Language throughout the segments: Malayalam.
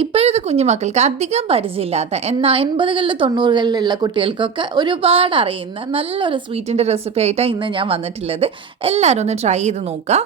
ഇപ്പോഴത്തെ കുഞ്ഞുമക്കൾക്ക് അധികം പരിചയമില്ലാത്ത എന്നാൽ 80കളിൽ 90കളിലുള്ള കുട്ടികൾക്കൊക്കെ ഒരുപാട് അറിയുന്ന നല്ലൊരു സ്വീറ്റിൻ്റെ റെസിപ്പി ആയിട്ടാണ് ഇന്ന് ഞാൻ വന്നിട്ടുള്ളത്. എല്ലാവരും ഒന്ന് ട്രൈ ചെയ്ത് നോക്കുക.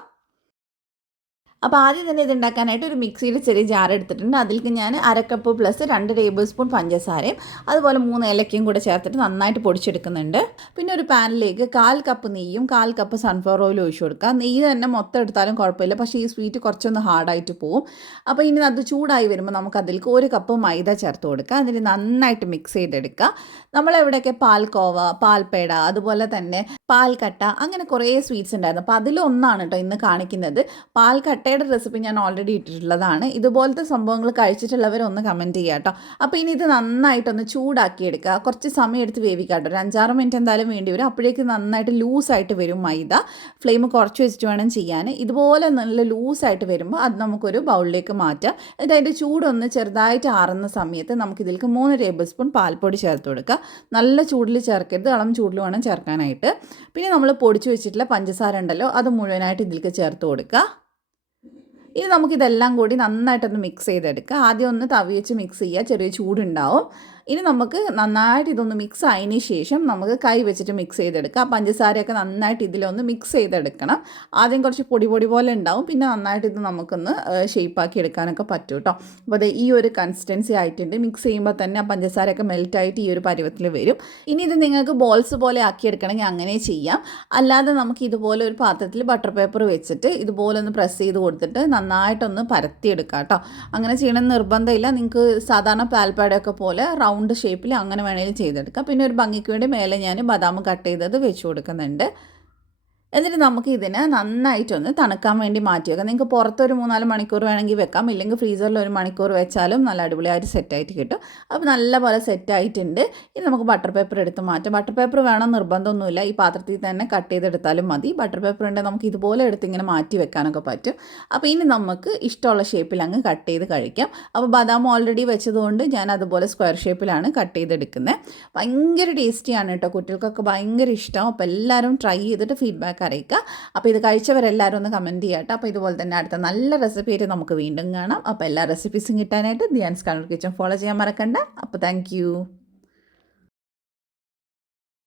അപ്പോൾ ആദ്യം തന്നെ ഇത് ഉണ്ടാക്കാനായിട്ട് ഒരു മിക്സിയിൽ ചെറിയ ജാർ എടുത്തിട്ടുണ്ട്. അതിലേക്ക് ഞാൻ 1/2 കപ്പ് പ്ലസ് 2 ടേബിൾ സ്പൂൺ പഞ്ചസാരയും അതുപോലെ 3 ഏലക്കയും കൂടെ ചേർത്തിട്ട് നന്നായിട്ട് പൊടിച്ചെടുക്കുന്നുണ്ട്. പിന്നെ ഒരു പാനിലേക്ക് 1/4 കപ്പ് നെയ്യും 1/4 കപ്പ് സൺഫ്ലവർ ഓയിൽ ഒഴിച്ചു കൊടുക്കുക. നെയ്യ് തന്നെ മൊത്തം എടുത്താലും കുഴപ്പമില്ല, പക്ഷേ ഈ സ്വീറ്റ് കുറച്ചൊന്ന് ഹാർഡായിട്ട് പോവും. അപ്പോൾ ഇനി അത് ചൂടായി വരുമ്പോൾ നമുക്ക് അതിലേക്ക് 1 കപ്പ് മൈദ ചേർത്ത് കൊടുക്കുക. എന്നിട്ട് നന്നായിട്ട് മിക്സ് ചെയ്തെടുക്കുക. നമ്മളെവിടെയൊക്കെ പാൽക്കോവ, പാൽപ്പേട, അതുപോലെ തന്നെ പാൽക്കട്ട, അങ്ങനെ കുറേ സ്വീറ്റ്സ് ഉണ്ടായിരുന്നു. അപ്പോൾ അതിലൊന്നാണ് കേട്ടോ ഇന്ന് കാണിക്കുന്നത്. പാൽക്കട്ടയുടെ റെസിപ്പി ഞാൻ ഓൾറെഡി ഇട്ടിട്ടുള്ളതാണ്. ഇതുപോലത്തെ സംഭവങ്ങൾ കഴിച്ചിട്ടുള്ളവരൊന്ന് കമൻറ്റ് ചെയ്യുക കേട്ടോ. അപ്പോൾ ഇനി ഇത് നന്നായിട്ടൊന്ന് ചൂടാക്കി എടുക്കുക. കുറച്ച് സമയം എടുത്ത് വേവിക്കുക കേട്ടോ. ഒരു 5-6 മിനിറ്റ് എന്തായാലും വേണ്ടി വരും. അപ്പോഴേക്ക് നന്നായിട്ട് ലൂസായിട്ട് വരും മൈദ. ഫ്ലെയിം കുറച്ച് വെച്ചിട്ട് വേണം ചെയ്യാൻ. ഇതുപോലെ നല്ല ലൂസായിട്ട് വരുമ്പോൾ അത് നമുക്കൊരു ബൗളിലേക്ക് മാറ്റാം. എന്നിട്ട് അതിൻ്റെ ചൂടൊന്ന് ചെറുതായിട്ട് ആറുന്ന സമയത്ത് നമുക്കിതിലേക്ക് 3 ടേബിൾ സ്പൂൺ പാൽപ്പൊടി ചേർത്ത് കൊടുക്കുക. നല്ല ചൂടിൽ ചേർക്കരുത്, ഇളം ചൂടിൽ വേണം ചേർക്കാനായിട്ട്. പിന്നെ നമ്മൾ പൊടിച്ച് വെച്ചിട്ടുള്ള പഞ്ചസാര ഉണ്ടല്ലോ, അത് മുഴുവനായിട്ട് ഇതിലേക്ക് ചേർത്ത് കൊടുക്കുക. ഇനി നമുക്കിതെല്ലാം കൂടി നന്നായിട്ടൊന്ന് മിക്സ് ചെയ്തെടുക്കുക. ആദ്യം ഒന്ന് തവി വെച്ച് മിക്സ് ചെയ്യുക, ചെറിയ ചൂടുണ്ടാവും. ഇനി നമുക്ക് നന്നായിട്ട് ഇതൊന്ന് മിക്സ് ആയതിന് ശേഷം നമുക്ക് കൈ വെച്ചിട്ട് മിക്സ് ചെയ്തെടുക്കുക. പഞ്ചസാരയൊക്കെ നന്നായിട്ട് ഇതിലൊന്ന് മിക്സ് ചെയ്തെടുക്കണം. ആദ്യം കുറച്ച് പൊടി പൊടി പോലെ ഉണ്ടാവും, പിന്നെ നന്നായിട്ട് ഇത് നമുക്കൊന്ന് ഷേപ്പാക്കി എടുക്കാനൊക്കെ പറ്റും കേട്ടോ. അപ്പോൾ അത് ഈ ഒരു കൺസിസ്റ്റൻസി ആയിട്ടുണ്ട്. മിക്സ് ചെയ്യുമ്പോൾ തന്നെ ആ പഞ്ചസാരയൊക്കെ മെൽറ്റായിട്ട് ഈ ഒരു പരുവത്തിൽ വരും. ഇനി ഇത് നിങ്ങൾക്ക് ബോൾസ് പോലെ ആക്കിയെടുക്കണമെങ്കിൽ അങ്ങനെ ചെയ്യാം. അല്ലാതെ നമുക്ക് ഇതുപോലെ ഒരു പാത്രത്തിൽ ബട്ടർ പേപ്പർ വെച്ചിട്ട് ഇതുപോലെ ഒന്ന് പ്രസ് ചെയ്ത് കൊടുത്തിട്ട് നന്നായിട്ടൊന്ന് പരത്തിയെടുക്കാം കേട്ടോ. അങ്ങനെ ചെയ്യണമെന്ന് നിർബന്ധമില്ല. നിങ്ങൾക്ക് സാധാരണ പാൽപ്പാടയൊക്കെ പോലെ റൗണ്ട് ഷേപ്പിൽ അങ്ങനെ വേണമെങ്കിൽ ചെയ്തെടുക്കാം. പിന്നെ ഒരു ഭംഗിക്ക് വേണ്ടി മേലെ ഞാൻ ബദാം കട്ട് ചെയ്തത് വെച്ച് കൊടുക്കുന്നുണ്ട്. എന്നിട്ട് നമുക്ക് ഇതിനെ നന്നായിട്ടൊന്ന് തണുക്കാൻ വേണ്ടി മാറ്റി വെക്കാം. നിങ്ങൾക്ക് പുറത്തൊരു 3-4 മണിക്കൂർ വേണമെങ്കിൽ വെക്കാം, ഇല്ലെങ്കിൽ ഫ്രീസറിൽ 1 മണിക്കൂർ വെച്ചാലും നല്ല അടിപൊളിയായിട്ട് സെറ്റായിട്ട് കിട്ടും. അപ്പോൾ നല്ലപോലെ സെറ്റായിട്ടുണ്ട്. ഇനി നമുക്ക് ബട്ടർ പേപ്പർ എടുത്ത് മാറ്റാം. ബട്ടർ പേപ്പർ വേണം നിർബന്ധമൊന്നുമില്ല, ഈ പാത്രത്തിൽ തന്നെ കട്ട് ചെയ്തെടുത്താലും മതി. ബട്ടർ പേപ്പർ ഉണ്ടെങ്കിൽ നമുക്ക് ഇതുപോലെ എടുത്ത് ഇങ്ങനെ മാറ്റി വെക്കാനൊക്കെ പറ്റും. അപ്പോൾ ഇനി നമുക്ക് ഇഷ്ടമുള്ള ഷേപ്പിൽ അങ്ങ് കട്ട് ചെയ്ത് കഴിക്കാം. അപ്പോൾ ബദാം ഓൾറെഡി വെച്ചതുകൊണ്ട് ഞാൻ അതുപോലെ സ്ക്വയർ ഷേപ്പിലാണ് കട്ട് ചെയ്തെടുക്കുന്നത്. ഭയങ്കര ടേസ്റ്റിയാണ് കേട്ടോ, കുട്ടികൾക്കൊക്കെ ഭയങ്കര ഇഷ്ടം. അപ്പോൾ എല്ലാവരും ട്രൈ ചെയ്തിട്ട് ഫീഡ്ബാക്ക് അറിയിക്കുക. അപ്പോൾ ഇത് കഴിച്ചവരെല്ലാവരും ഒന്ന് കമൻറ്റ് ചെയ്യാം കേട്ടോ. അപ്പോൾ ഇതുപോലെ തന്നെ അടുത്ത നല്ല റെസിപ്പി ആയിട്ട് നമുക്ക് വീണ്ടും കാണാം. അപ്പോൾ എല്ലാ റെസിപ്പീസും കിട്ടാനായിട്ട് ധ്യാൻസ് കണ്ണൂർ കിച്ചൺ ഫോളോ ചെയ്യാൻ മറക്കണ്ട. അപ്പോൾ താങ്ക്